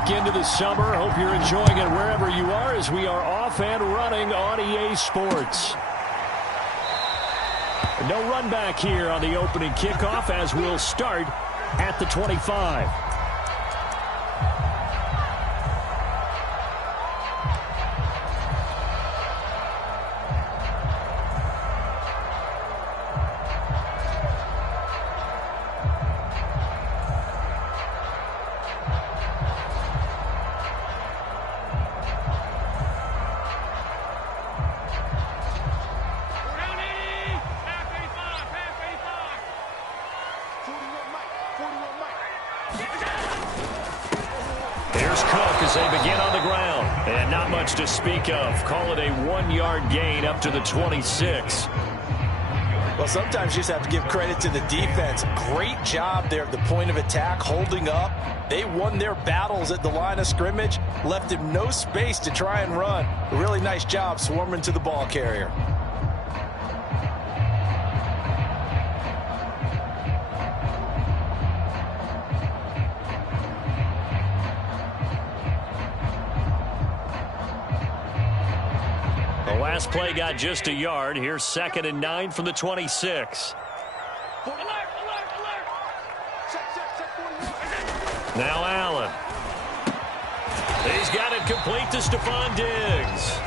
week into the summer. Hope you're enjoying it wherever you are as we are off and running on EA Sports. No run back here on the opening kickoff as we'll start at the 25. They begin on the ground, and not much to speak of. Call it a 1-yard gain up to the 26. Well, sometimes you just have to give credit to the defense. Great job there at the point of attack, holding up. They won their battles at the line of scrimmage, left him no space to try and run. A really nice job swarming to the ball carrier. Last play got just a yard. Here's 2nd and 9 from the 26. Now Allen. He's got it complete to Stephon Diggs.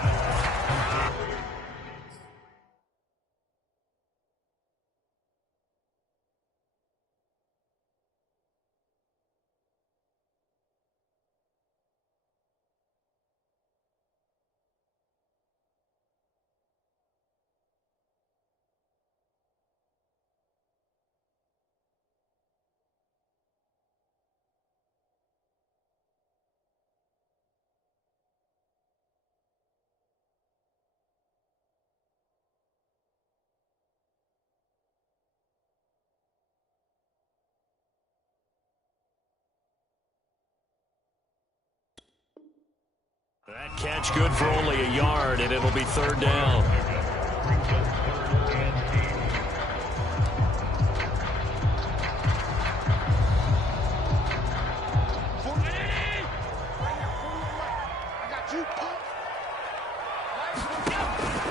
That catch good for only a yard, and it'll be 3rd down.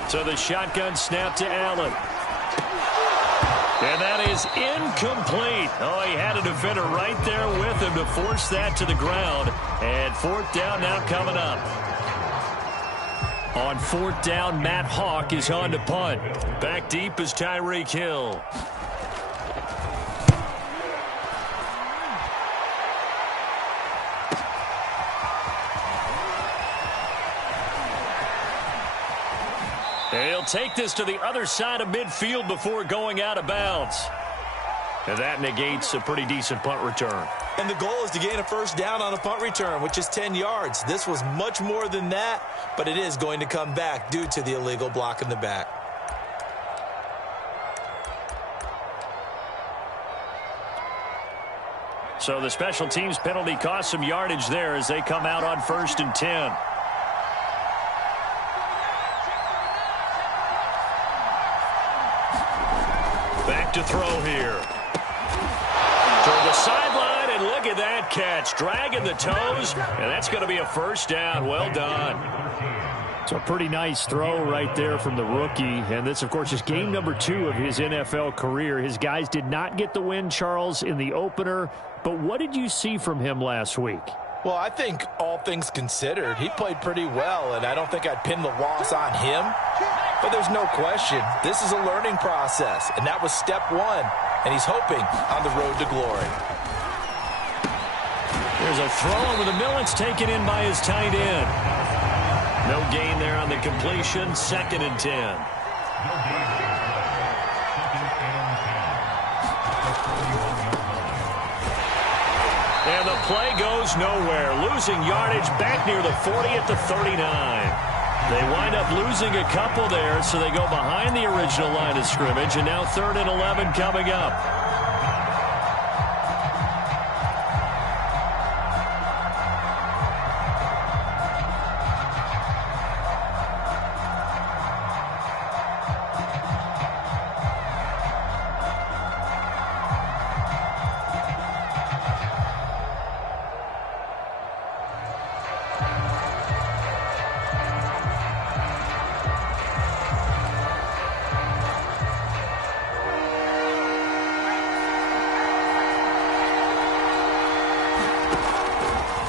So the shotgun snap to Allen. And that is incomplete. Oh, he had a defender right there with him to force that to the ground. And 4th down now coming up. On 4th down, Matt Hawk is on to punt. Back deep is Tyreek Hill. He'll take this to the other side of midfield before going out of bounds. And that negates a pretty decent punt return. And the goal is to gain a 1st down on a punt return, which is 10 yards. This was much more than that, but it is going to come back due to the illegal block in the back. So the special teams penalty cost some yardage there as they come out on 1st and 10. Back to throw here. Toward the sideline, and look at that catch. Dragging the toes, and that's going to be a 1st down. Well done. So a pretty nice throw right there from the rookie. And this, of course, is game number 2 of his NFL career. His guys did not get the win, Charles, in the opener. But what did you see from him last week? Well, I think all things considered, he played pretty well, and I don't think I'd pin the loss on him. But there's no question, this is a learning process, and that was step 1, and he's hoping on the road to glory. There's a throw over the middle. It's taken in by his tight end. No gain there on the completion. 2nd and 10. And the play goes nowhere. Losing yardage back near the 40 at the 39. They wind up losing a couple there, so they go behind the original line of scrimmage, and now 3rd and 11 coming up.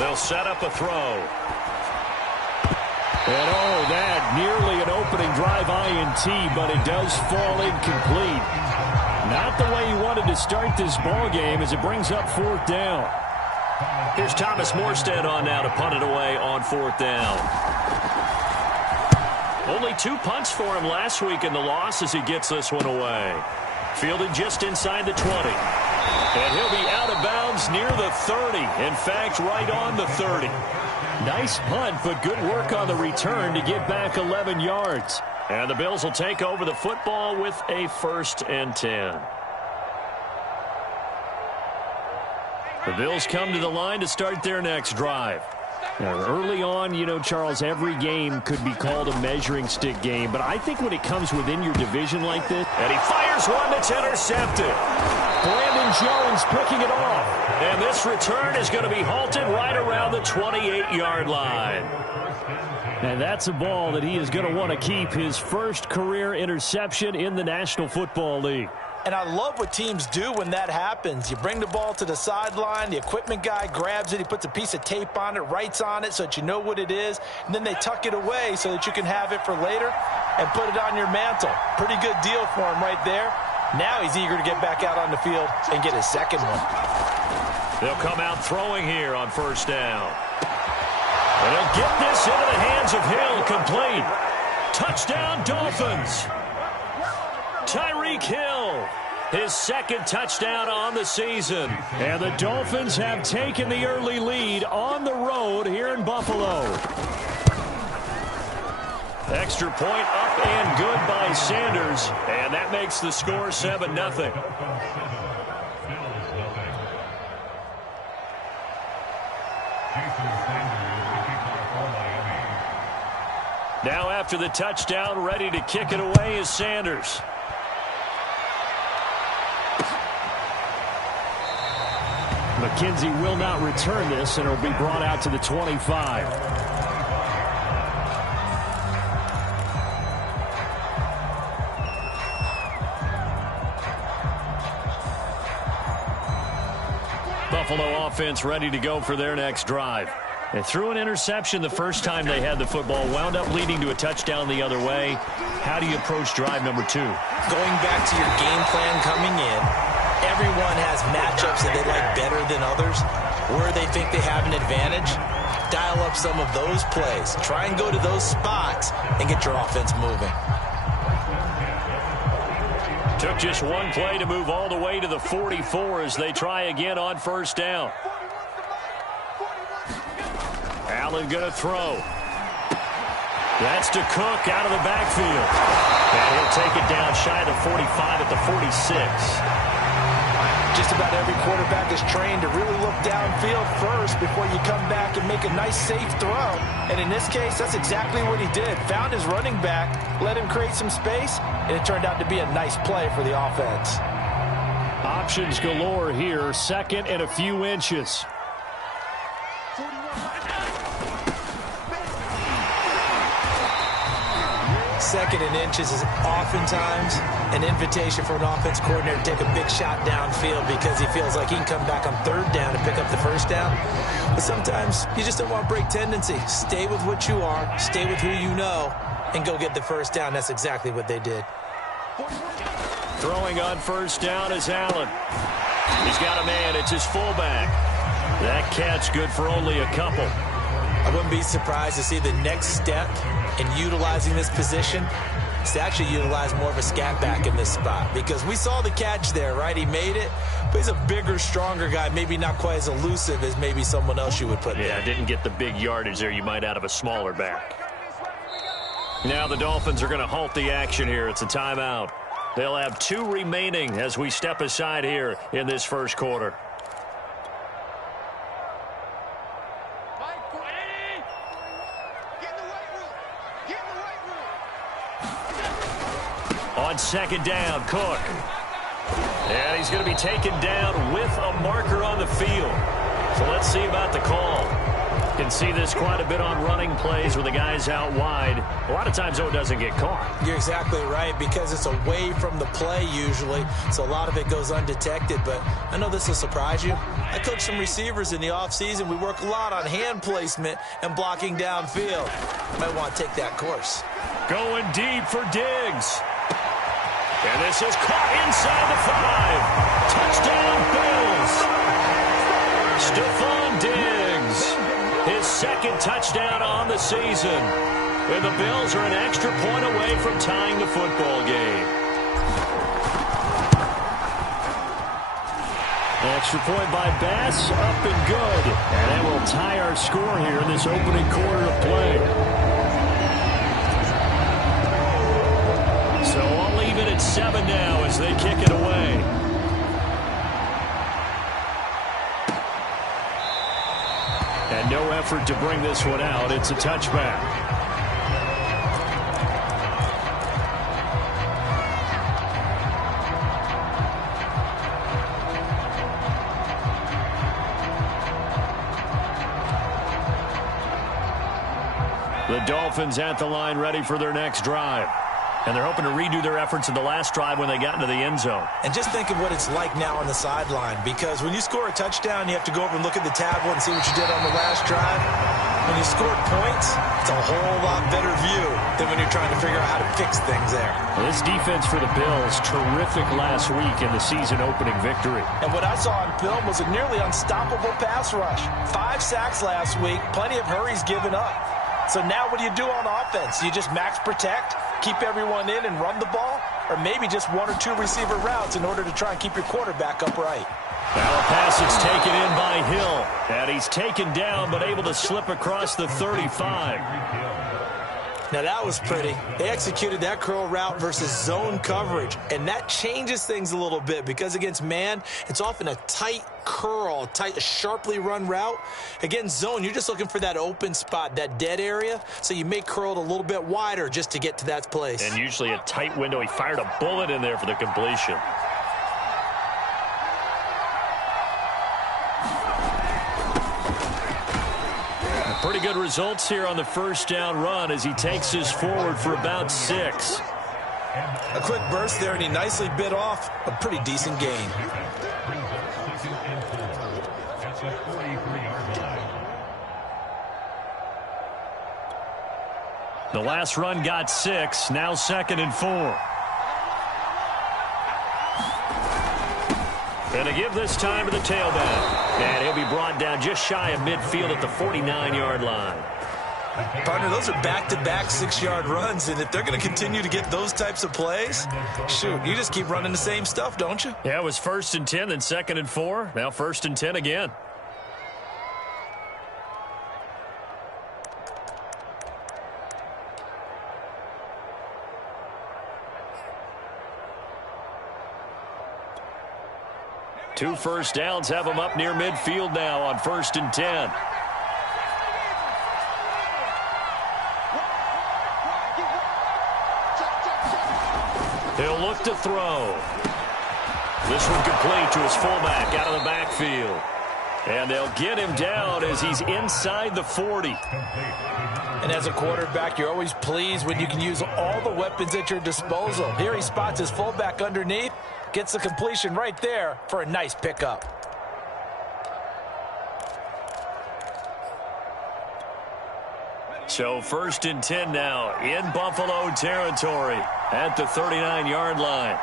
They'll set up a throw. And that nearly an opening drive INT, but it does fall incomplete. Not the way he wanted to start this ball game as it brings up 4th down. Here's Thomas Morstead on now to punt it away on 4th down. Only 2 punts for him last week in the loss as he gets this one away. Fielded just inside the 20. And he'll be out of bounds near the 30. In fact, right on the 30. Nice punt, but good work on the return to get back 11 yards. And the Bills will take over the football with a 1st and 10. The Bills come to the line to start their next drive. Now, early on, you know, Charles, every game could be called a measuring stick game, but I think when it comes within your division like this, and he fires one that's intercepted. Brandon Jones picking it off. And this return is going to be halted right around the 28-yard line. And that's a ball that he is going to want to keep, his first career interception in the National Football League. And I love what teams do when that happens. You bring the ball to the sideline, the equipment guy grabs it, he puts a piece of tape on it, writes on it so that you know what it is, and then they tuck it away so that you can have it for later and put it on your mantle. Pretty good deal for him right there. Now he's eager to get back out on the field and get his second one. They'll come out throwing here on 1st down. And he'll get this into the hands of Hill, complete. Touchdown, Dolphins. Tyreek Hill, his 2nd touchdown on the season. And the Dolphins have taken the early lead on the road here in Buffalo. Extra point up and good by Sanders. And that makes the score 7-0. Now after the touchdown, ready to kick it away is Sanders. McKenzie will not return this, and it'll be brought out to the 25. Buffalo offense ready to go for their next drive. They threw an interception the first time they had the football, wound up leading to a touchdown the other way. How do you approach drive number 2? Going back to your game plan coming in, everyone has matchups that they like better than others, where they think they have an advantage. Dial up some of those plays. Try and go to those spots and get your offense moving. Took just one play to move all the way to the 44 as they try again on 1st down. Allen going to throw. That's to Cook out of the backfield. And he'll take it down shy of the 45 at the 46. Just about every quarterback is trained to really look downfield first before you come back and make a nice, safe throw. And in this case, that's exactly what he did. Found his running back, let him create some space, and it turned out to be a nice play for the offense. Options galore here, 2nd and a few inches. Second and inches is oftentimes an invitation for an offense coordinator to take a big shot downfield because he feels like he can come back on 3rd down and pick up the 1st down. But sometimes you just don't want to break tendency. Stay with what you are, stay with who you know, and go get the 1st down. That's exactly what they did. Throwing on 1st down is Allen. He's got a man. It's his fullback. That catch good for only a couple. I wouldn't be surprised to see the next step in utilizing this position is to actually utilize more of a scat back in this spot, because we saw the catch there, right? He made it, but he's a bigger, stronger guy, maybe not quite as elusive as maybe someone else you would put there. Yeah, didn't get the big yardage there you might out of a smaller back. Now the Dolphins are going to halt the action here. It's a timeout. They'll have 2 remaining as we step aside here in this 1st quarter. On 2nd down, Cook. And he's going to be taken down with a marker on the field. So let's see about the call. Can see this quite a bit on running plays where the guy's out wide. A lot of times, though, it doesn't get caught. You're exactly right, because it's away from the play usually, so a lot of it goes undetected. But I know this will surprise you. I coach some receivers in the offseason. We work a lot on hand placement and blocking downfield. Might want to take that course. Going deep for Diggs. And this is caught inside the 5. Touchdown, Bills. Stephon Diggs. His second touchdown on the season. And the Bills are an extra point away from tying the football game. Extra point by Bass, up and good. And that will tie our score here in this opening quarter of play. So I'll leave it at 7 now as they kick it away. And no effort to bring this one out. It's a touchback. The Dolphins at the line ready for their next drive. And they're hoping to redo their efforts in the last drive when they got into the end zone. And just think of what it's like now on the sideline, because when you score a touchdown, you have to go over and look at the tablet and see what you did on the last drive. When you score points, it's a whole lot better view than when you're trying to figure out how to fix things there. Well, this defense for the Bills, terrific last week in the season-opening victory. And what I saw on film was a nearly unstoppable pass rush. 5 sacks last week, plenty of hurries given up. So now what do you do on offense? You just max protect, keep everyone in and run the ball, or maybe just 1 or 2 receiver routes in order to try and keep your quarterback upright. Now a pass is taken in by Hill, and he's taken down but able to slip across the 35. Now that was pretty. They executed that curl route versus zone coverage, and that changes things a little bit because against man, it's often a tight curl, tight, sharply run route. Against zone, you're just looking for that open spot, that dead area, so you may curl it a little bit wider just to get to that place. And usually a tight window. He fired a bullet in there for the completion. Pretty good results here on the first down run as he takes us forward for about 6. A quick burst there, and he nicely bit off a pretty decent gain. The last run got 6, now 2nd and 4. And to give this time to the tailback. And he'll be brought down just shy of midfield at the 49-yard line. Partner, those are back-to-back 6-yard runs, and if they're going to continue to get those types of plays, shoot, you just keep running the same stuff, don't you? Yeah, it was 1st and 10, then 2nd and 4, now 1st and 10 again. Two first downs have him up near midfield now on 1st and 10. He'll look to throw. This one complete to his fullback out of the backfield. And they'll get him down as he's inside the 40. And as a quarterback, you're always pleased when you can use all the weapons at your disposal. Here he spots his fullback underneath, gets the completion right there for a nice pickup. So 1st and 10 now in Buffalo territory at the 39-yard line.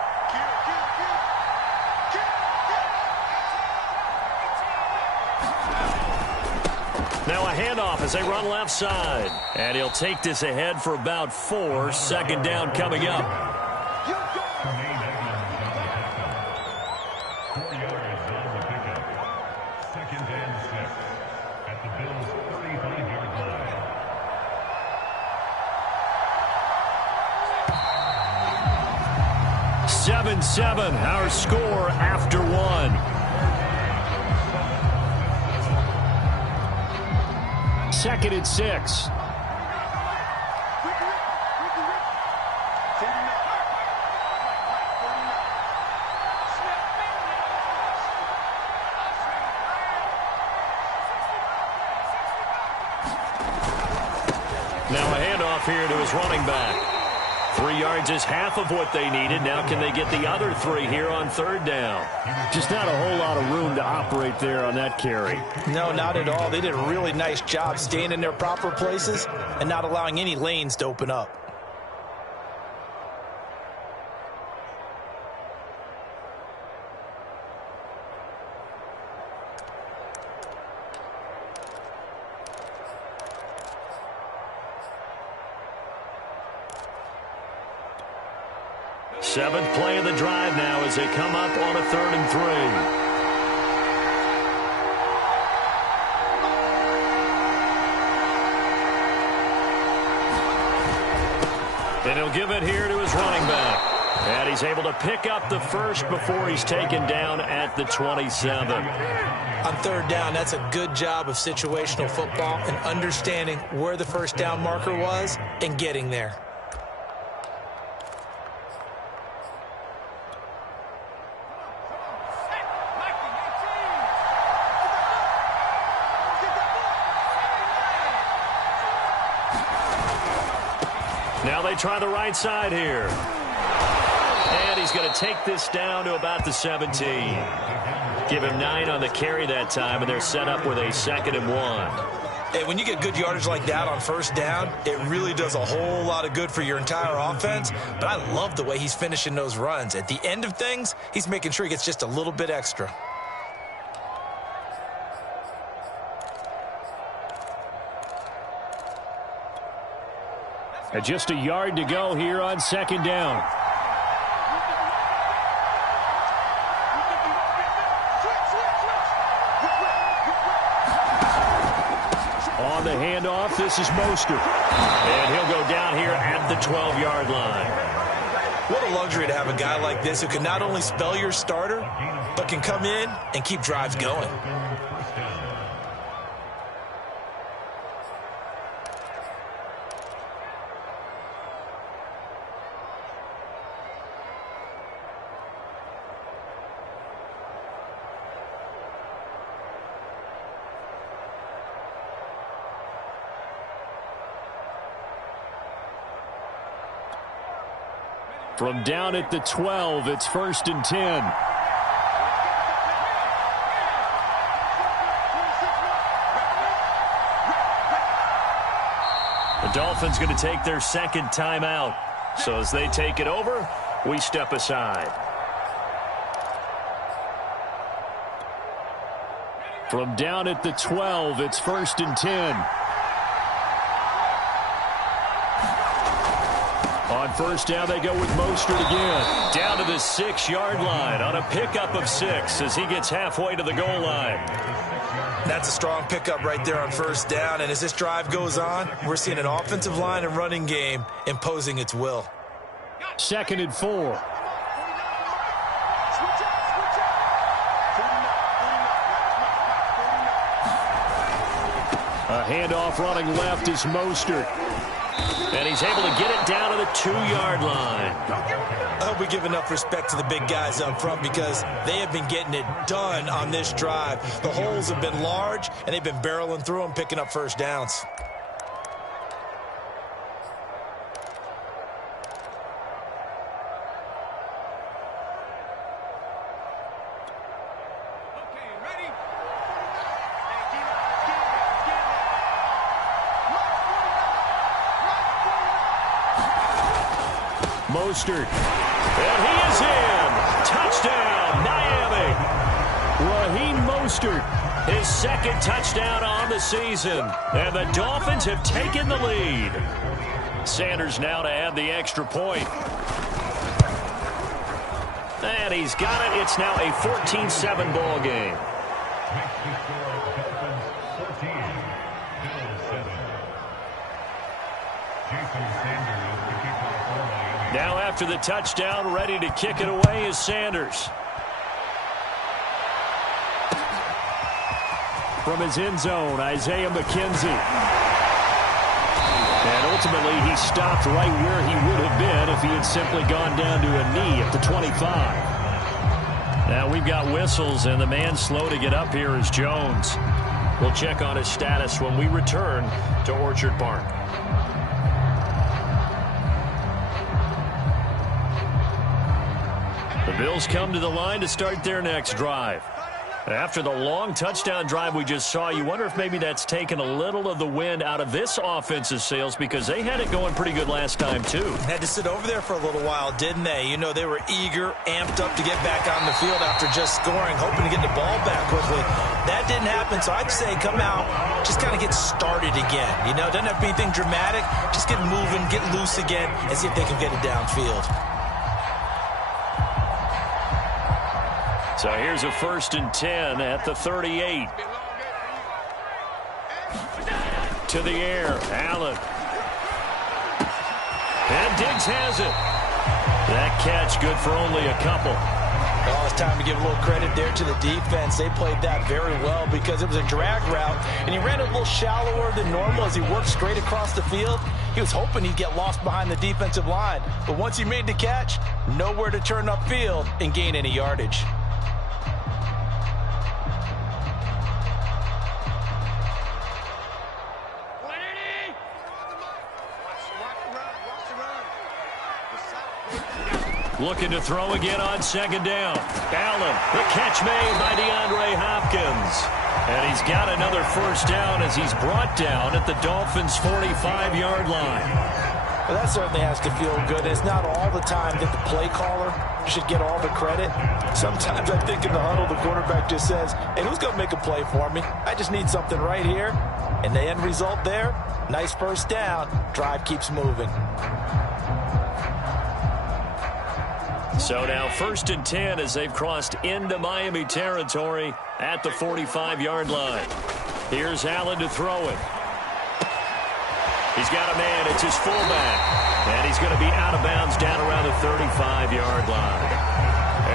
Now a handoff as they run left side. And he'll take this ahead for about 4. 2nd down coming up. Seven, our score after 1. 2nd and 6. Now a handoff here to his running back. 3 yards is half of what they needed. Now can they get the other 3 here on 3rd down? Just not a whole lot of room to operate there on that carry. No, not at all. They did a really nice job staying in their proper places and not allowing any lanes to open up. Seventh play of the drive now as they come up on a 3rd and 3. And he'll give it here to his running back. And he's able to pick up the first before he's taken down at the 27. On 3rd down, that's a good job of situational football and understanding where the first down marker was and getting there. Now they try the right side here. And he's going to take this down to about the 17. Give him 9 on the carry that time, and they're set up with a 2nd and 1. Hey, when you get good yardage like that on 1st down, it really does a whole lot of good for your entire offense. But I love the way he's finishing those runs. At the end of things, he's making sure he gets just a little bit extra. And just a yard to go here on 2nd down. On the handoff, this is Mostert. And he'll go down here at the 12-yard line. What a luxury to have a guy like this who can not only spell your starter, but can come in and keep drives going. From down at the 12, it's 1st and 10. The Dolphins going to take their 2nd timeout. So as they take it over, we step aside. From down at the 12, it's 1st and 10. On 1st down, they go with Mostert again. Down to the 6-yard line on a pickup of 6 as he gets halfway to the goal line. That's a strong pickup right there on 1st down. And as this drive goes on, we're seeing an offensive line and running game imposing its will. 2nd and 4. A handoff running left is Mostert. And he's able to get it down to the 2-yard line. I hope we give enough respect to the big guys up front because they have been getting it done on this drive. The holes have been large, and they've been barreling through them, picking up 1st downs. Mostert. And he is in. Touchdown, Miami. Raheem Mostert. His 2nd touchdown on the season. And the Dolphins have taken the lead. Sanders now to add the extra point. And he's got it. It's now a 14-7 ball game. Now after the touchdown, ready to kick it away is Sanders. From his end zone, Isaiah McKenzie. And ultimately, he stopped right where he would have been if he had simply gone down to a knee at the 25. Now we've got whistles, and the man slow to get up here is Jones. We'll check on his status when we return to Orchard Park. Bills come to the line to start their next drive. After the long touchdown drive we just saw, you wonder if maybe that's taken a little of the wind out of this offense's sails, because they had it going pretty good last time too. Had to sit over there for a little while, didn't they? You know, they were eager, amped up to get back on the field after just scoring, hoping to get the ball back quickly. That didn't happen, so I'd say come out, just kind of get started again. You know, doesn't have to be anything dramatic. Just get moving, get loose again, and see if they can get it downfield. So here's a 1st and 10 at the 38. To the air, Allen. And Diggs has it. That catch good for only a couple. Well, it's time to give a little credit there to the defense. They played that very well because it was a drag route, and he ran a little shallower than normal as he worked straight across the field. He was hoping he'd get lost behind the defensive line, but once he made the catch, nowhere to turn upfield and gain any yardage. Looking to throw again on 2nd down. Allen, the catch made by DeAndre Hopkins. And he's got another 1st down as he's brought down at the Dolphins' 45-yard line. Well, that certainly has to feel good. It's not all the time that the play caller should get all the credit. Sometimes I think in the huddle, the quarterback just says, hey, who's going to make a play for me? I just need something right here. And the end result there, nice 1st down. Drive keeps moving. So now 1st and 10 as they've crossed into Miami territory at the 45-yard line. Here's Allen to throw it. He's got a man. It's his fullback. And he's going to be out of bounds down around the 35-yard line.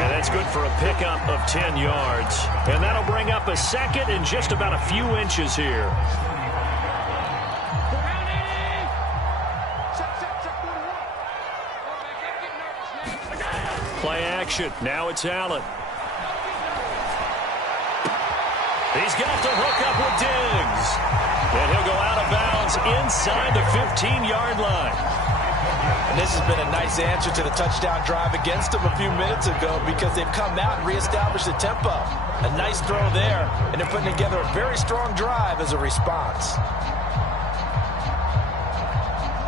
And that's good for a pickup of 10 yards. And that'll bring up a 2nd and just about a few inches here. Play action. Now it's Allen. He's got the hook up with Diggs. And he'll go out of bounds inside the 15-yard line. And this has been a nice answer to the touchdown drive against them a few minutes ago because they've come out and reestablished the tempo. A nice throw there, and they're putting together a very strong drive as a response.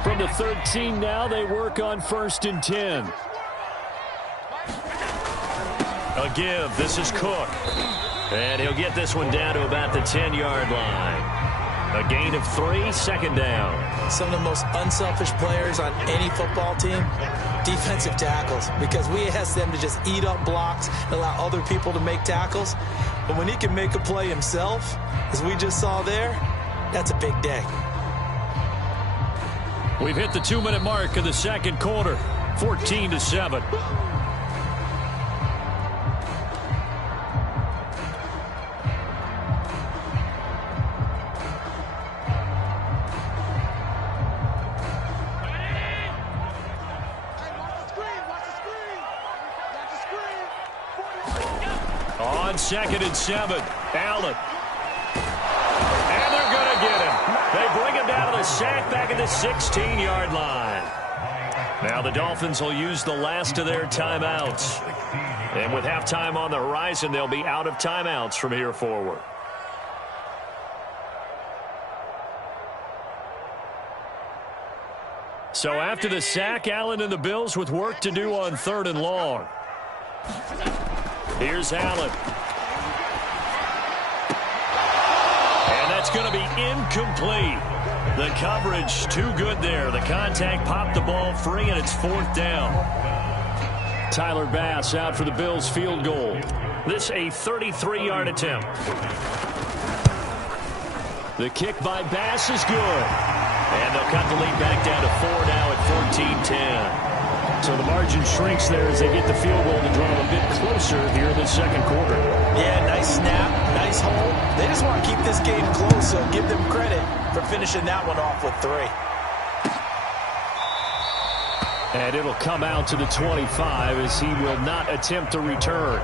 From the 13 now, they work on 1st and 10. A give. This is Cook. And he'll get this one down to about the 10-yard line. A gain of 3, 2nd down. Some of the most unselfish players on any football team, defensive tackles, because we ask them to just eat up blocks and allow other people to make tackles. But when he can make a play himself, as we just saw there, that's a big day. We've hit the 2-minute mark of the 2nd quarter, 14-7. On 2nd and 7, Allen. And they're going to get him. They bring him down to the sack back at the 16-yard line. Now the Dolphins will use the last of their timeouts. And with halftime on the horizon, they'll be out of timeouts from here forward. So after the sack, Allen and the Bills with work to do on 3rd and long. Here's Allen. And that's going to be incomplete. The coverage too good there. The contact popped the ball free, and it's 4th down. Tyler Bass out for the Bills field goal. This a 33-yard attempt. The kick by Bass is good. And they'll cut the lead back down to 4 now at 14-10. So the margin shrinks there as they get the field goal to draw them a bit closer here in the 2nd quarter. Yeah, nice snap, nice hold. They just want to keep this game close, so give them credit for finishing that one off with 3. And it'll come out to the 25 as he will not attempt to return.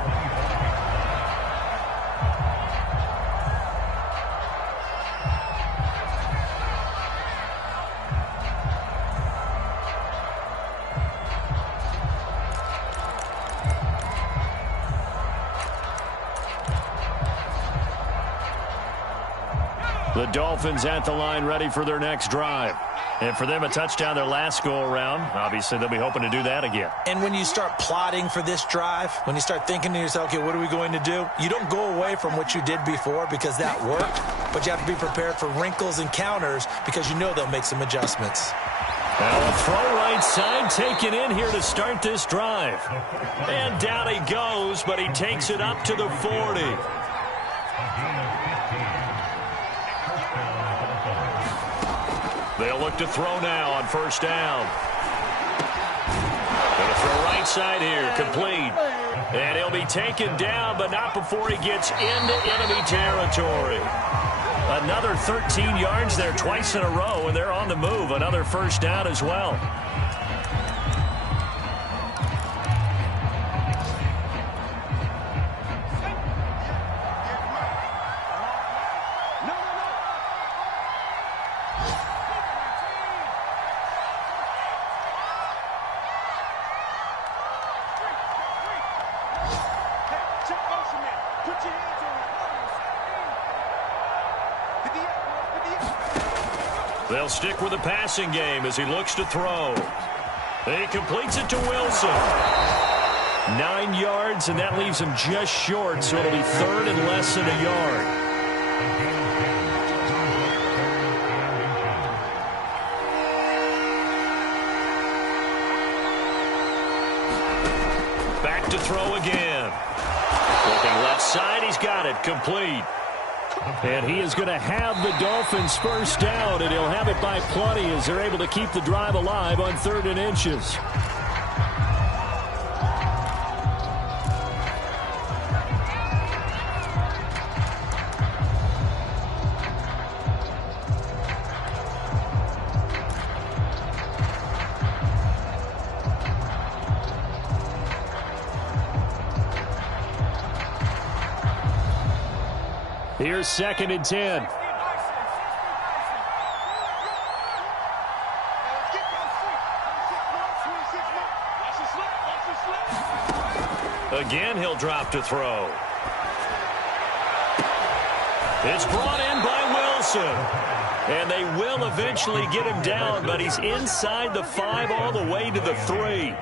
The Dolphins at the line ready for their next drive. And for them, a touchdown their last go-around. Obviously, they'll be hoping to do that again. And when you start plotting for this drive, when you start thinking to yourself, okay, what are we going to do? You don't go away from what you did before because that worked, but you have to be prepared for wrinkles and counters because you know they'll make some adjustments. Now a throw right side taken in here to start this drive. And down he goes, but he takes it up to the 40. They'll look to throw now on first down. Going to throw right side here, complete. And he'll be taken down, but not before he gets into enemy territory. Another 13 yards there twice in a row, and they're on the move. Another first down as well. They'll stick with the passing game as he looks to throw. He completes it to Wilson. 9 yards, and that leaves him just short, so it'll be third and less than a yard. Back to throw again. Looking left side, he's got it, complete. And he is going to have the Dolphins first down, and he'll have it by plenty as they're able to keep the drive alive on 3rd and inches. Here's 2nd and 10. Again, he'll drop to throw. It's brought in by Wilson. And they will eventually get him down, but he's inside the 5 all the way to the 3.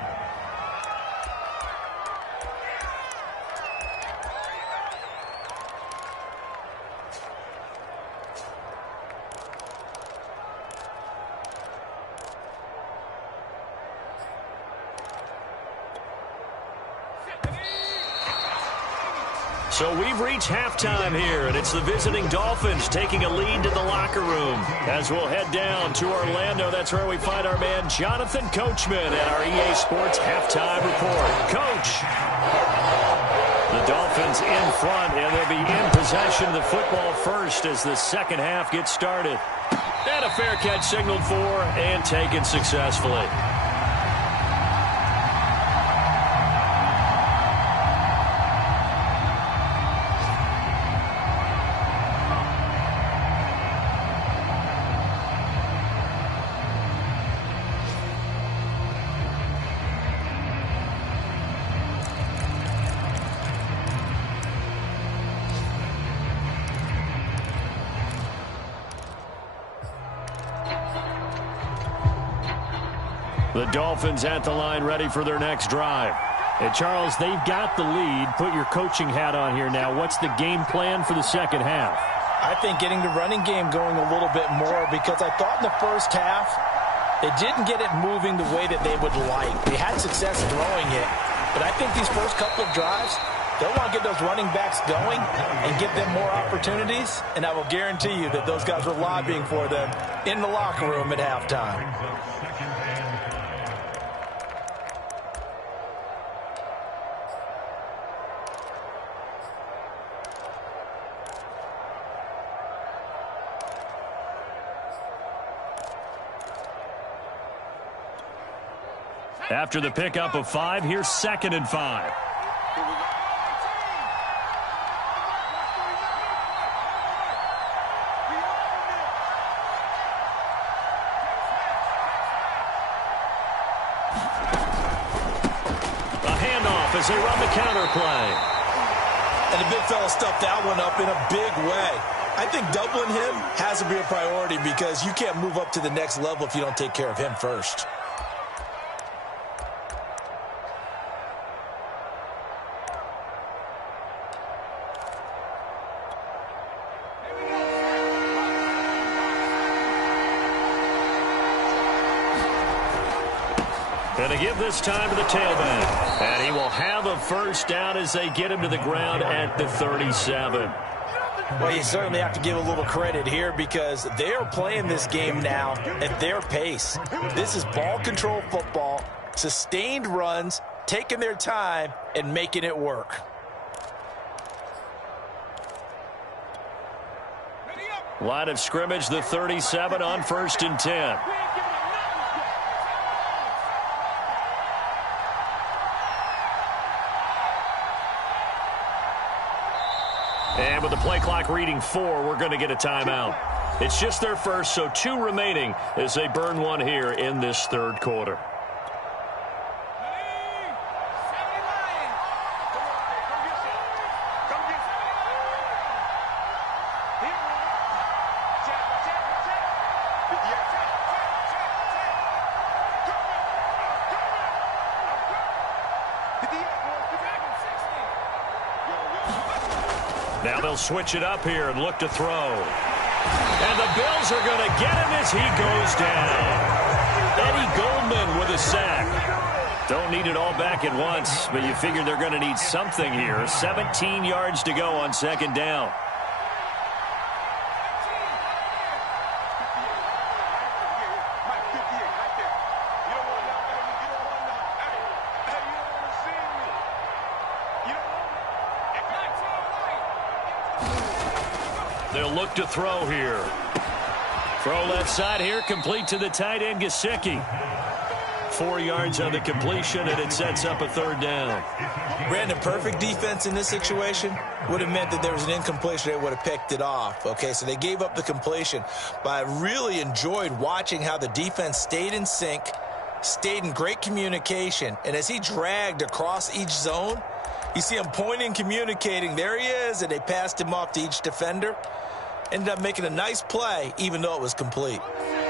So we've reached halftime here, and it's the visiting Dolphins taking a lead to the locker room. As we'll head down to Orlando, that's where we find our man Jonathan Coachman at our EA Sports Halftime Report. Coach, the Dolphins in front, and they'll be in possession of the football first as the second half gets started. And a fair catch signaled for and taken successfully. The Dolphins at the line ready for their next drive. And Charles, they've got the lead. Put your coaching hat on here now. What's the game plan for the second half? I think getting the running game going a little bit more because I thought in the first half they didn't get it moving the way that they would like. They had success throwing it, but I think these first couple of drives, they'll want to get those running backs going and give them more opportunities, and I will guarantee you that those guys were lobbying for them in the locker room at halftime. After the pickup of 5, here's 2nd and 5. A handoff as they run the counter play. And the big fella stuffed that one up in a big way. I think doubling him has to be a priority because you can't move up to the next level if you don't take care of him first. Going to give this time to the tailback. And he will have a first down as they get him to the ground at the 37. Well, you certainly have to give a little credit here because they are playing this game now at their pace. This is ball control football, sustained runs, taking their time, and making it work. Line of scrimmage, the 37 on 1st and 10. And with the play clock reading 4, we're going to get a timeout. It's just their first, so 2 remaining as they burn one here in this third quarter. Now they'll switch it up here and look to throw. And the Bills are going to get him as he goes down. Eddie Goldman with a sack. Don't need it all back at once, but you figure they're going to need something here. 17 yards to go on 2nd down. They'll look to throw here. Throw left side here, complete to the tight end, Gesicki. 4 yards on the completion, and it sets up a 3rd down. Brandon, perfect defense in this situation would have meant that there was an incompletion. They would have picked it off. Okay, so they gave up the completion. But I really enjoyed watching how the defense stayed in sync, stayed in great communication, and as he dragged across each zone, you see him pointing, communicating. There he is, and they passed him off to each defender. Ended up making a nice play, even though it was complete.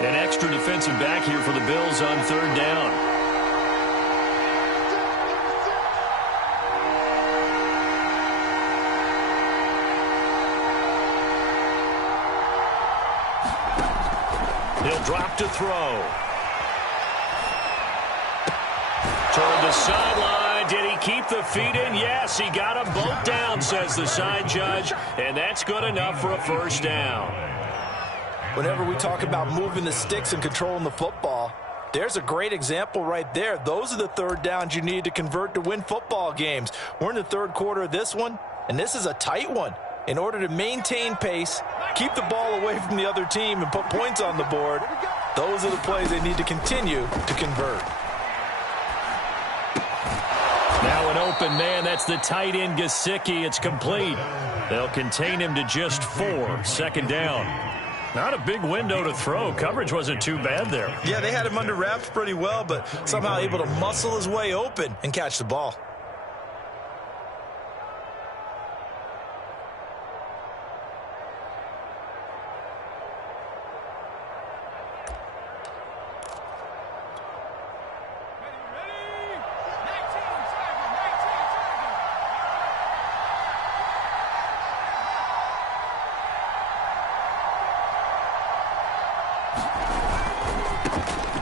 An extra defensive back here for the Bills on 3rd down. He'll drop to throw. Toward the sideline. Did he keep the feet in? Yes, he got them both down, says the side judge. And that's good enough for a 1st down. Whenever we talk about moving the sticks and controlling the football, there's a great example right there. Those are the 3rd downs you need to convert to win football games. We're in the 3rd quarter of this one, and this is a tight one. In order to maintain pace, keep the ball away from the other team, and put points on the board, those are the plays they need to continue to convert. Now an open man. That's the tight end, Gesicki. It's complete. They'll contain him to just 4. 2nd down. Not a big window to throw. Coverage wasn't too bad there. Yeah, they had him under wraps pretty well, but somehow able to muscle his way open and catch the ball.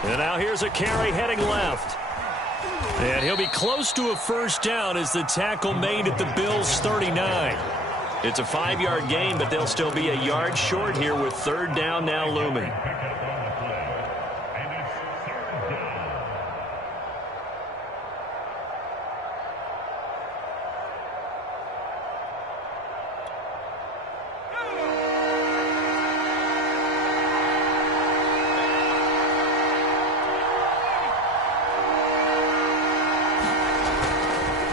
And now here's a carry heading left. And he'll be close to a 1st down as the tackle made at the Bills' 39. It's a 5-yard gain, but they'll still be a yard short here with 3rd down now looming.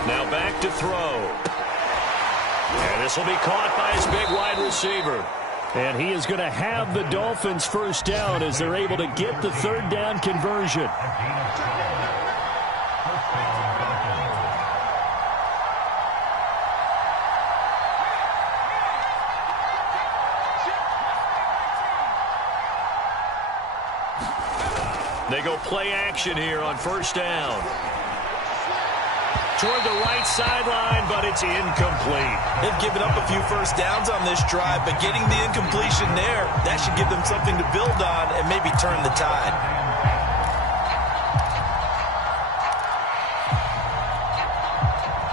Now back to throw. And this will be caught by his big wide receiver. And he is going to have the Dolphins' 1st down as they're able to get the 3rd down conversion. They go play action here on first down. Toward the right sideline, but it's incomplete. They've given up a few first downs on this drive, but getting the incompletion there, that should give them something to build on and maybe turn the tide.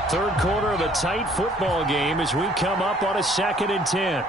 Third quarter of a tight football game as we come up on a 2nd and 10.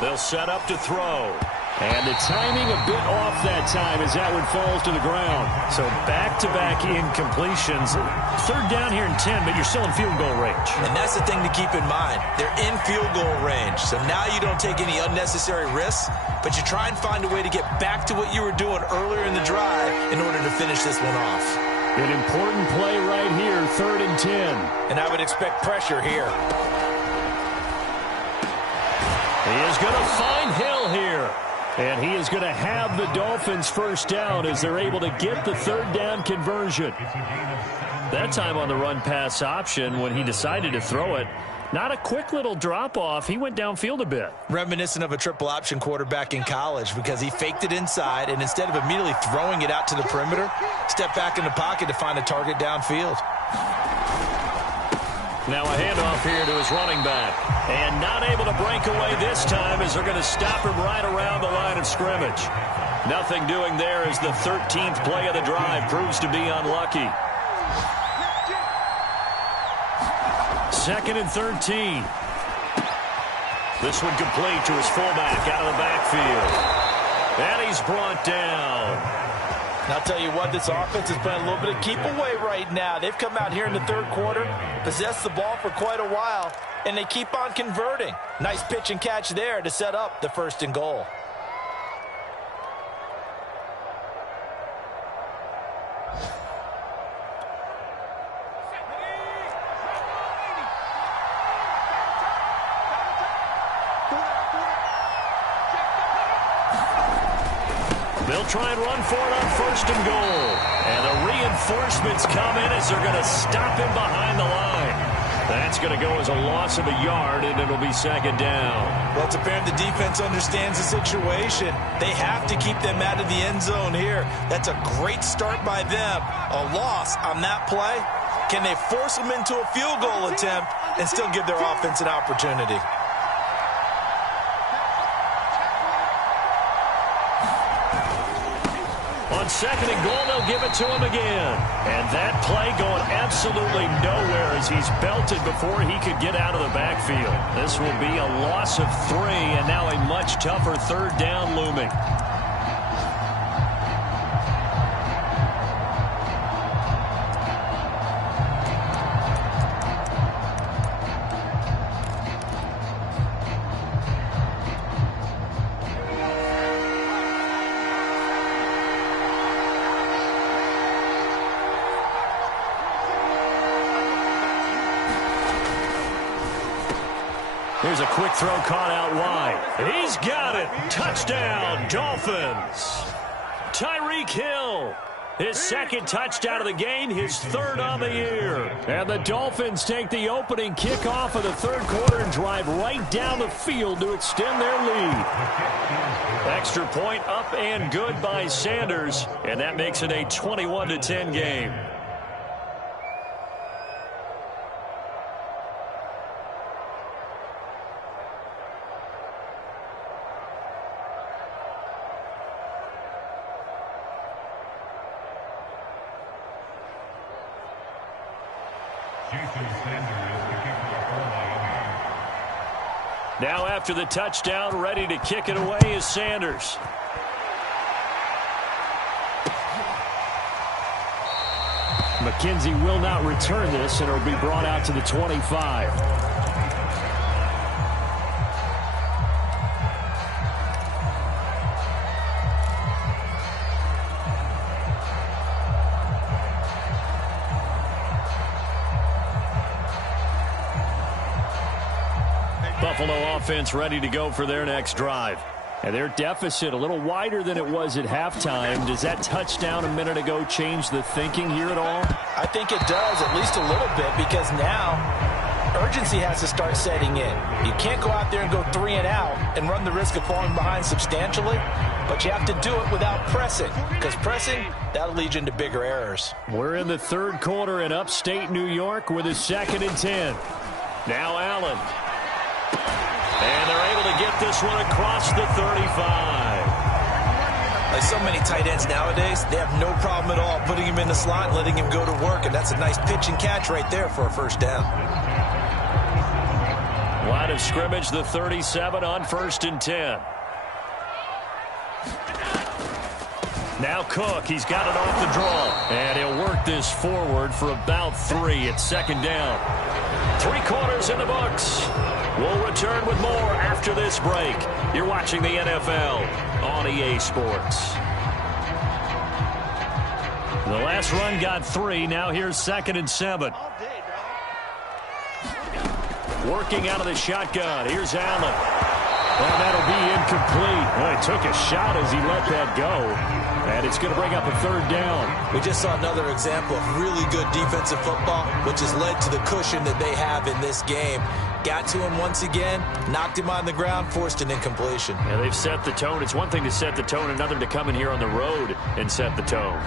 They'll set up to throw. And the timing a bit off that time as that one falls to the ground. So back-to-back incompletions. Third down here and 10, but you're still in field goal range. And that's the thing to keep in mind. They're in field goal range. So now you don't take any unnecessary risks, but you try and find a way to get back to what you were doing earlier in the drive in order to finish this one off. An important play right here, 3rd and 10. And I would expect pressure here. He is going to find Hill here. And he is going to have the Dolphins first down as they're able to get the 3rd down conversion. That time on the run-pass option when he decided to throw it, not a quick little drop-off. He went downfield a bit. Reminiscent of a triple option quarterback in college because he faked it inside, and instead of immediately throwing it out to the perimeter, stepped back in the pocket to find a target downfield. Now a handoff here to his running back. And not able to break away this time as they're going to stop him right around the line of scrimmage. Nothing doing there as the 13th play of the drive proves to be unlucky. 2nd and 13. This one complete to his fullback out of the backfield. And he's brought down. And I'll tell you what, this offense is playing a little bit of keep away right now. They've come out here in the 3rd quarter, possessed the ball for quite a while, and they keep on converting. Nice pitch and catch there to set up the 1st and goal. They'll try and run for it on 1st and goal. And the reinforcements come in as they're going to stop him behind the line. That's going to go as a loss of a yard, and it'll be 2nd down. Well, it's apparent the defense understands the situation. They have to keep them out of the end zone here. That's a great start by them. A loss on that play. Can they force them into a field goal attempt and still give their offense an opportunity? On 2nd and goal, they'll give it to him again. And that play going absolutely nowhere as he's belted before he could get out of the backfield. This will be a loss of 3, and now a much tougher 3rd down looming. Here's a quick throw caught out wide. He's got it. Touchdown, Dolphins. Tyreek Hill. His 2nd touchdown of the game, his 3rd on the year. And the Dolphins take the opening kickoff of the 3rd quarter and drive right down the field to extend their lead. Extra point up and good by Sanders. And that makes it a 21-10 game. Now after the touchdown, ready to kick it away is Sanders. McKenzie will not return this, and it'll be brought out to the 25. Buffalo offense ready to go for their next drive. And their deficit a little wider than it was at halftime. Does that touchdown a minute ago change the thinking here at all? I think it does, at least a little bit, because now urgency has to start setting in. You can't go out there and go 3 and out and run the risk of falling behind substantially, but you have to do it without pressing, because pressing, that'll lead you into bigger errors. We're in the third quarter in upstate New York with a 2nd and 10. Now Allen. And they're able to get this one across the 35. Like so many tight ends nowadays, they have no problem at all putting him in the slot and letting him go to work, and that's a nice pitch and catch right there for a first down. Line of scrimmage, the 37 on 1st and 10. Now Cook, he's got it off the draw, and he'll work this forward for about 3 at 2nd down. 3 quarters in the books. We'll return with more after this break. You're watching the NFL on EA Sports. The last run got 3. Now here's 2nd and 7. Working out of the shotgun. Here's Allen. And that'll be incomplete. Well, he took a shot as he let that go. And it's going to bring up a 3rd down. We just saw another example of really good defensive football, which has led to the cushion that they have in this game. Got to him once again, knocked him on the ground, forced an incompletion. Yeah, they've set the tone. It's one thing to set the tone, another to come in here on the road and set the tone.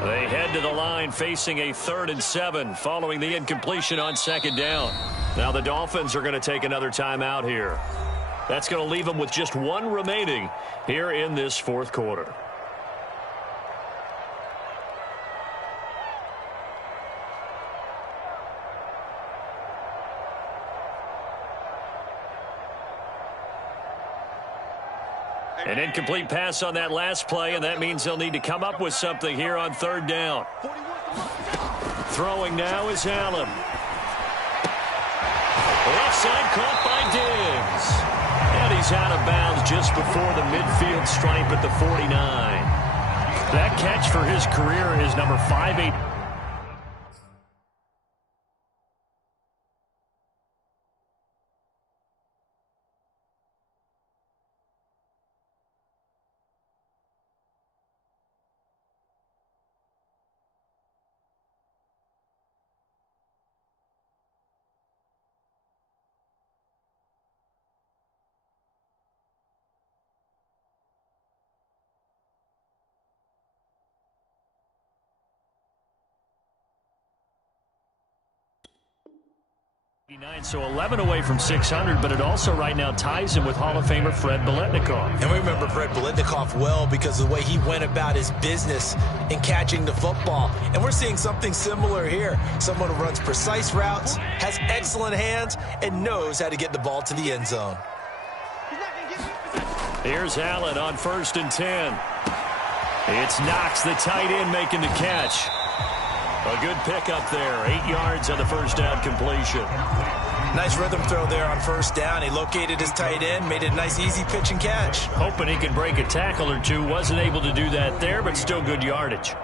They head to the line facing a 3rd and 7 following the incompletion on 2nd down. Now the Dolphins are going to take another timeout here. That's going to leave them with just 1 remaining here in this 4th quarter. An incomplete pass on that last play, and that means they'll need to come up with something here on 3rd down. Throwing now is Allen. Left side caught by Diggs. And he's out of bounds just before the midfield stripe at the 49. That catch for his career is number 5'8". So 11 away from 600, but it also right now ties him with Hall of Famer Fred Biletnikoff. And we remember Fred Biletnikoff well because of the way he went about his business in catching the football. And we're seeing something similar here. Someone who runs precise routes, has excellent hands, and knows how to get the ball to the end zone. Here's Allen on 1st and 10. It's Knox, the tight end, making the catch. A good pickup there. 8 yards on the 1st down completion. Nice rhythm throw there on 1st down. He located his tight end, made it a nice, easy pitch and catch. Hoping he can break a tackle or two. Wasn't able to do that there, but still good yardage.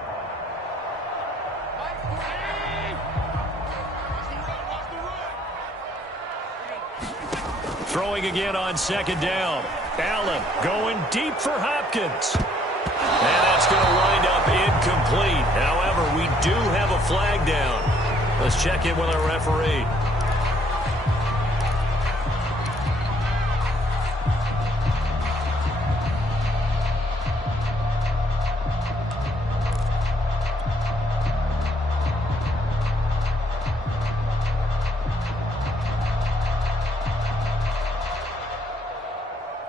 Throwing again on 2nd down. Allen going deep for Hopkins. And that's going to wind up incomplete. However, we do have a flag down. Let's check in with our referee.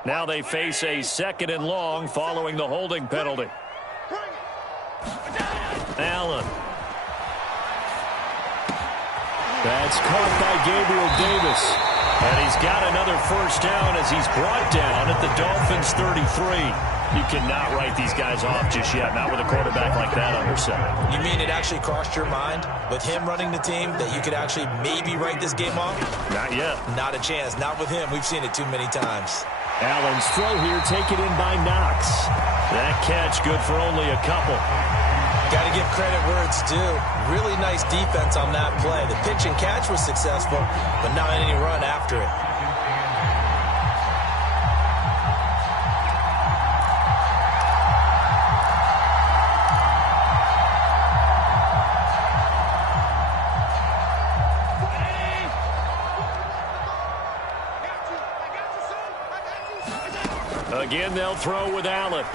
Now they face a 2nd and long following the holding penalty. Allen. That's caught by Gabriel Davis. And he's got another 1st down as he's brought down at the Dolphins' 33. You cannot write these guys off just yet, not with a quarterback like that under center. You mean it actually crossed your mind with him running the team that you could actually maybe write this game off? Not yet. Not a chance. Not with him. We've seen it too many times. Allen's throw here taken in by Knox. That catch good for only a couple. Got to give credit where it's due. Really nice defense on that play. The pitch and catch was successful, but not any run after it. Again, they'll throw with Allen.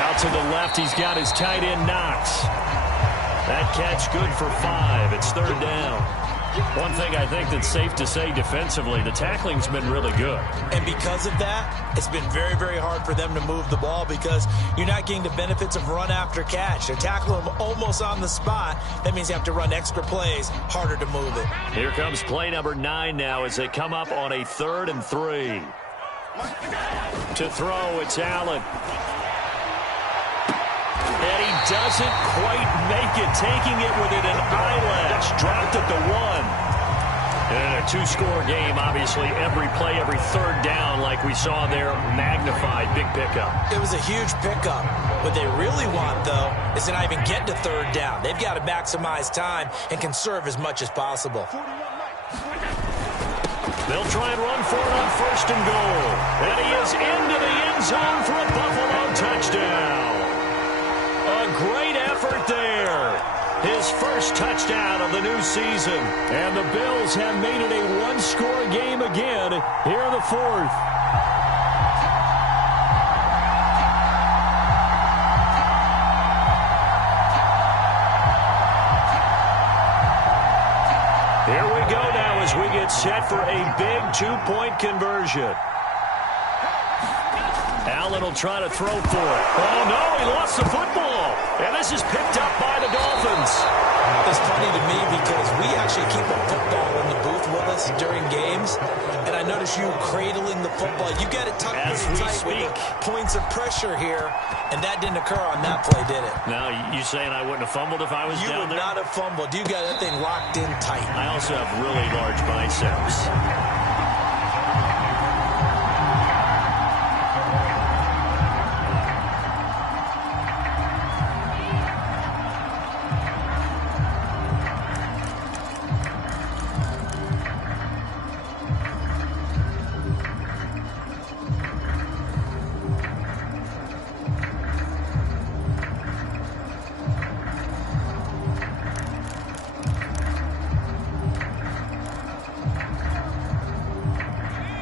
Out to the left, he's got his tight end, Knox. That catch good for 5. It's third down. One thing I think that's safe to say defensively, the tackling's been really good. And because of that, it's been very, very hard for them to move the ball because you're not getting the benefits of run after catch. They're tackling them almost on the spot. That means you have to run extra plays, harder to move it. Here comes play number 9 now as they come up on a 3rd and 3. To throw, it's Allen. And he doesn't quite make it, taking it within an eyelash. Dropped at the 1. And in a 2-score game, obviously, every play, every third down, like we saw there, magnified, big pickup. It was a huge pickup. What they really want, though, is to not even get to third down. They've got to maximize time and conserve as much as possible. They'll try and run for it on 1st and goal. And he is into the end zone for a Buffalo touchdown. A great effort there. His first touchdown of the new season. And the Bills have made it a 1-score game again here in the 4th. Here we go now as we get set for a big 2-point conversion. Allen will try to throw for it. Oh, no, he lost the football. And this is picked up by the Dolphins. It's funny to me because we actually keep a football in the booth with us during games. And I notice you cradling the football. You got it tucked pretty tight with the points of pressure here. And that didn't occur on that play, did it? Now, you saying I wouldn't have fumbled if I was down there? You would not have fumbled. You got that thing locked in tight. I also have really large biceps.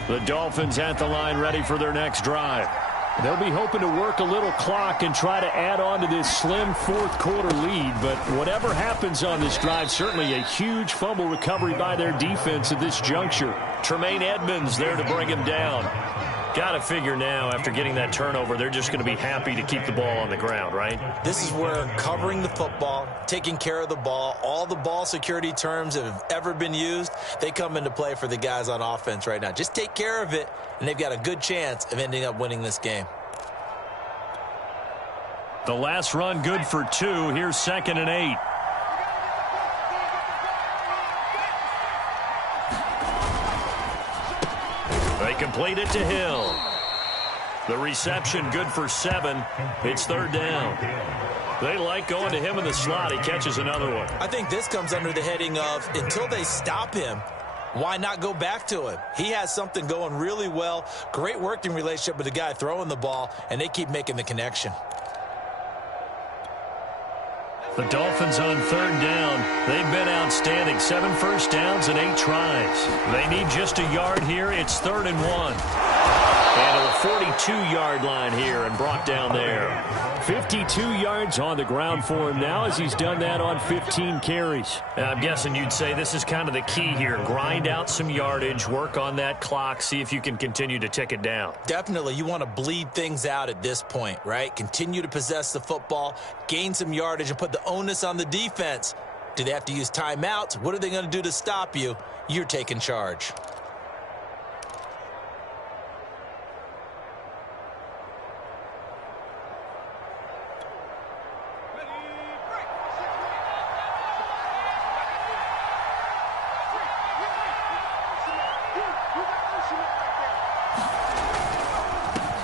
The Dolphins at the line ready for their next drive. They'll be hoping to work a little clock and try to add on to this slim 4th quarter lead. But whatever happens on this drive, certainly a huge fumble recovery by their defense at this juncture. Tremaine Edmonds there to bring him down. Got to figure now, after getting that turnover, they're just going to be happy to keep the ball on the ground, right? This is where covering the football, taking care of the ball, all the ball security terms that have ever been used, they come into play for the guys on offense right now. Just take care of it, and they've got a good chance of ending up winning this game. The last run good for 2. Here's 2nd and 8. They complete it to Hill. The reception good for 7. It's third down. They like going to him in the slot. He catches another one. I think this comes under the heading of until they stop him, why not go back to him? He has something going really well. Great working relationship with the guy throwing the ball, and they keep making the connection. The Dolphins on third down. They've been outstanding. 7 first downs and 8 tries. They need just a yard here. It's 3rd and 1. And to the 42-yard line here and brought down there. 52 yards on the ground for him now as he's done that on 15 carries. I'm guessing you'd say this is kind of the key here. Grind out some yardage, work on that clock, see if you can continue to tick it down. Definitely. You want to bleed things out at this point, right? Continue to possess the football, gain some yardage, and put the onus on the defense. Do they have to use timeouts? What are they going to do to stop you? You're taking charge.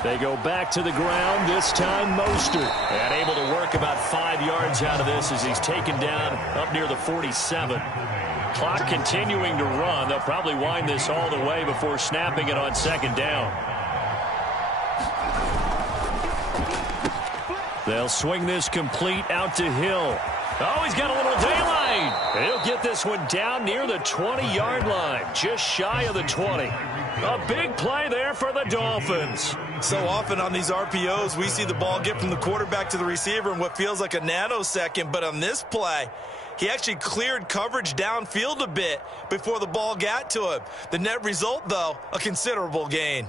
They go back to the ground, this time Mostert. And able to work about 5 yards out of this as he's taken down up near the 47. Clock continuing to run. They'll probably wind this all the way before snapping it on 2nd down. They'll swing this complete out to Hill. Oh, he's got a little daylight. He'll get this one down near the 20-yard line, just shy of the 20. A big play there for the Dolphins. So often on these RPOs, we see the ball get from the quarterback to the receiver in what feels like a nanosecond. But on this play, he actually cleared coverage downfield a bit before the ball got to him. The net result, though, a considerable gain.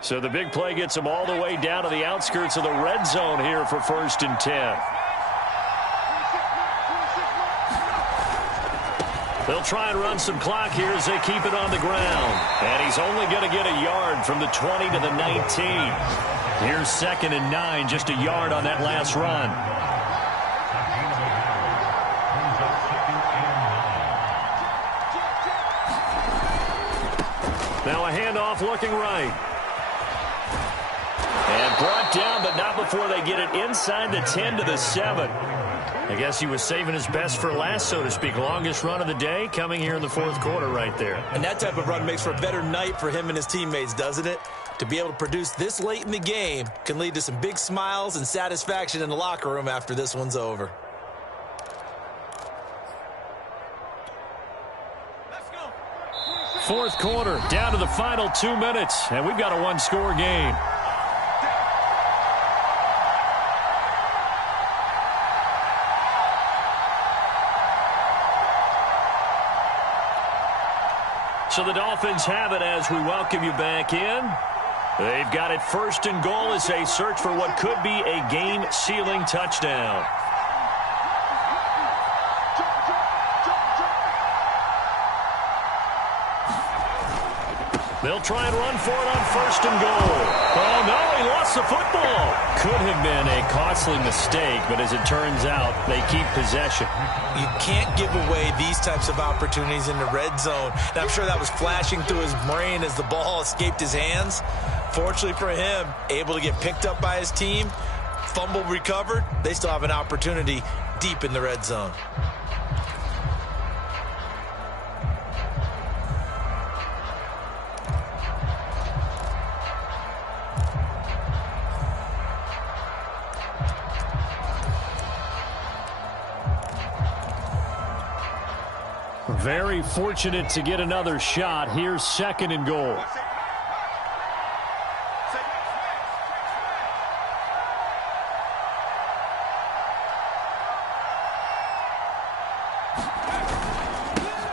So the big play gets him all the way down to the outskirts of the red zone here for 1st and 10. They'll try and run some clock here as they keep it on the ground. And he's only going to get a yard from the 20 to the 19. Here's 2nd and 9, just a yard on that last run. Now a handoff looking right. And brought down, but not before they get it inside the 10 to the 7. I guess he was saving his best for last, so to speak. Longest run of the day coming here in the 4th quarter right there. And that type of run makes for a better night for him and his teammates, doesn't it? To be able to produce this late in the game can lead to some big smiles and satisfaction in the locker room after this one's over. Fourth quarter, down to the final 2 minutes, and we've got a one-score game. So the Dolphins have it as we welcome you back in. They've got it 1st and goal as they search for what could be a game-sealing touchdown. They'll try and run for it on 1st and goal. Oh, no, he lost the football. Could have been a costly mistake, but as it turns out, they keep possession. You can't give away these types of opportunities in the red zone. And I'm sure that was flashing through his brain as the ball escaped his hands. Fortunately for him, able to get picked up by his team, fumble recovered. They still have an opportunity deep in the red zone. Very fortunate to get another shot. Here's 2nd and goal.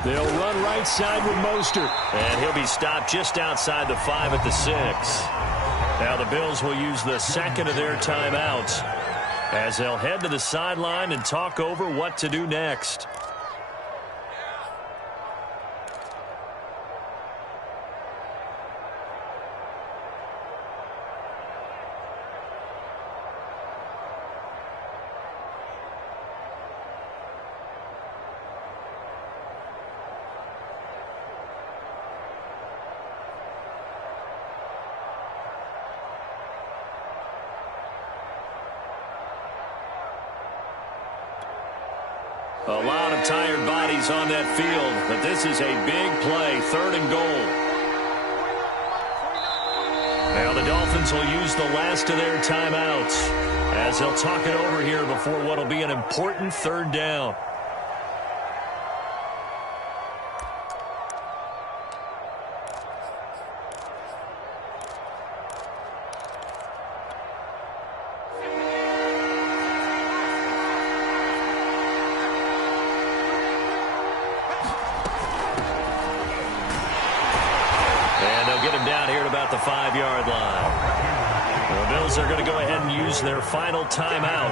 They'll run right side with Mostert. And he'll be stopped just outside the 5 at the 6. Now the Bills will use the 2nd of their timeouts as they'll head to the sideline and talk over what to do next. A lot of tired bodies on that field, but this is a big play, 3rd and goal. Now the Dolphins will use the last of their timeouts as they'll talk it over here before what will be an important 3rd down. The 5-yard line. The Bills are going to go ahead and use their final timeout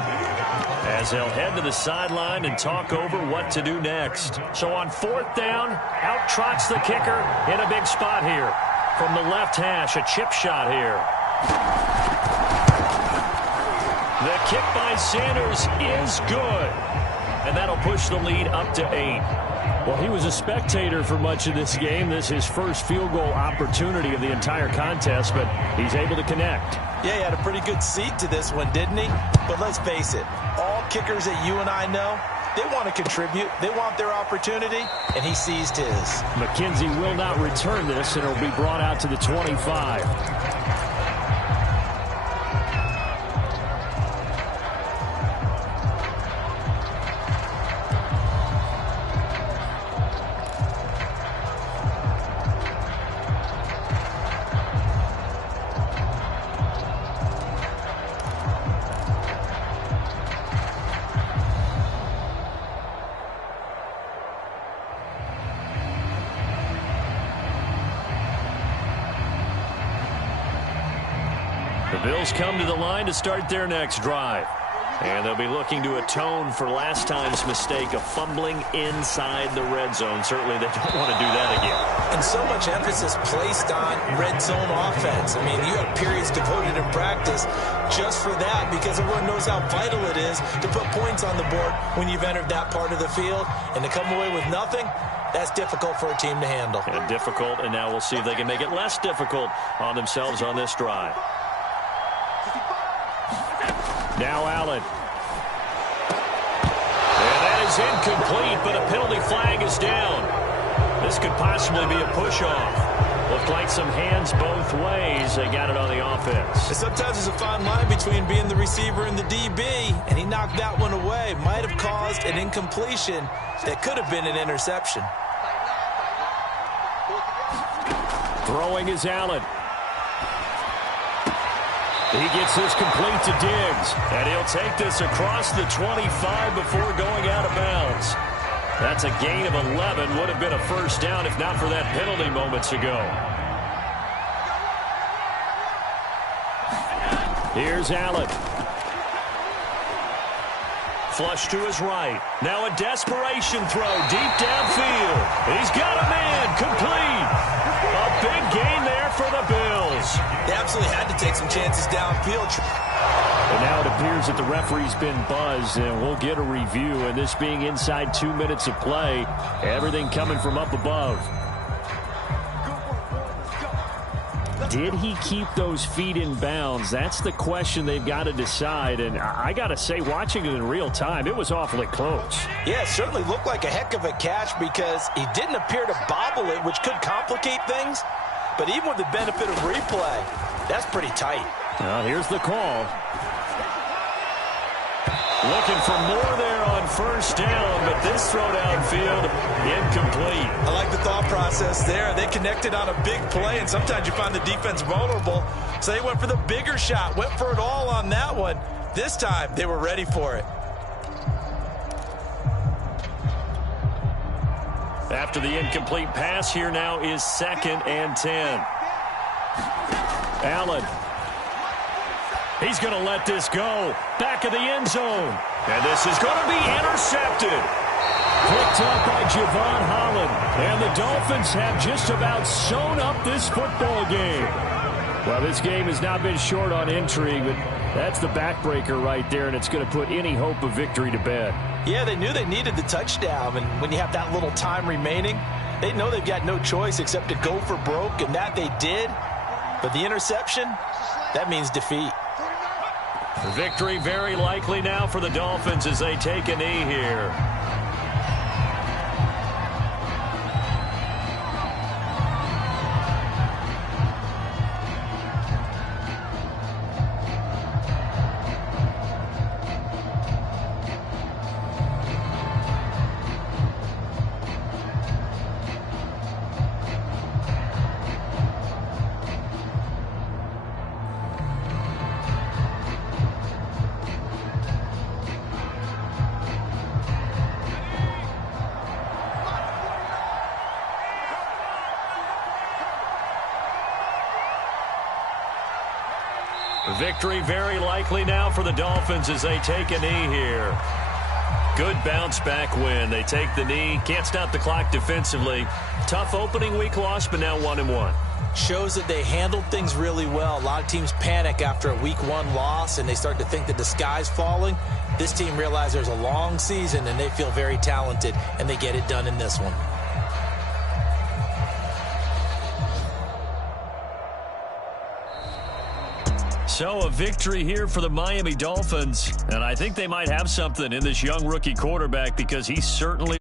as they'll head to the sideline and talk over what to do next. So on 4th down, out trots the kicker in a big spot here. From the left hash, a chip shot here. The kick by Sanders is good. And that'll push the lead up to 8. Well, he was a spectator for much of this game. This is his first field goal opportunity of the entire contest, but he's able to connect. Yeah, he had a pretty good seat to this one, didn't he? But let's face it, all kickers that you and I know, they want to contribute. They want their opportunity, and he seized his. McKenzie will not return this, and it'll be brought out to the 25. The Bills come to the line to start their next drive. And they'll be looking to atone for last time's mistake of fumbling inside the red zone. Certainly they don't want to do that again. And so much emphasis placed on red zone offense. I mean, you have periods devoted in practice just for that because everyone knows how vital it is to put points on the board when you've entered that part of the field. And to come away with nothing, that's difficult for a team to handle. And difficult, and now we'll see if they can make it less difficult on themselves on this drive. Now Allen. And that is incomplete, but a penalty flag is down. This could possibly be a push-off. Looked like some hands both ways. They got it on the offense. Sometimes there's a fine line between being the receiver and the DB, and he knocked that one away. Might have caused an incompletion that could have been an interception. Throwing is Allen. He gets this complete to Diggs, and he'll take this across the 25 before going out of bounds. That's a gain of 11. Would have been a first down if not for that penalty moments ago. Here's Allen. Flush to his right. Now a desperation throw deep downfield. He's got a man complete. A big gain there for the Bills. They absolutely had to take some chances downfield. And now it appears that the referee's been buzzed, and we'll get a review. And this being inside 2 minutes of play, everything coming from up above. Did he keep those feet in bounds? That's the question they've got to decide. And I got to say, watching it in real time, it was awfully close. Yeah, it certainly looked like a heck of a catch because he didn't appear to bobble it, which could complicate things. But even with the benefit of replay, that's pretty tight. Here's the call. Looking for more there on first down, but this throw downfield incomplete. I like the thought process there. They connected on a big play, and sometimes you find the defense vulnerable. So they went for the bigger shot, went for it all on that one. This time, they were ready for it. After the incomplete pass, here now is 2nd and 10. Allen. He's going to let this go. Back of the end zone. And this is going to be intercepted. Picked up by Javon Holland. And the Dolphins have just about sewn up this football game. Well, this game has not been short on intrigue, but that's the backbreaker right there, and it's going to put any hope of victory to bed. Yeah, they knew they needed the touchdown, and when you have that little time remaining, they know they've got no choice except to go for broke, and that they did. But the interception, that means defeat. Victory very likely now for the Dolphins as they take a knee here. Victory very likely now for the Dolphins as they take a knee here. Good bounce back win. They take the knee. Can't stop the clock defensively. Tough opening week loss, but now 1-1. Shows that they handled things really well. A lot of teams panic after a week 1 loss, and they start to think that the sky's falling. This team realizes there's a long season, and they feel very talented, and they get it done in this one. So a victory here for the Miami Dolphins, and I think they might have something in this young rookie quarterback because he certainly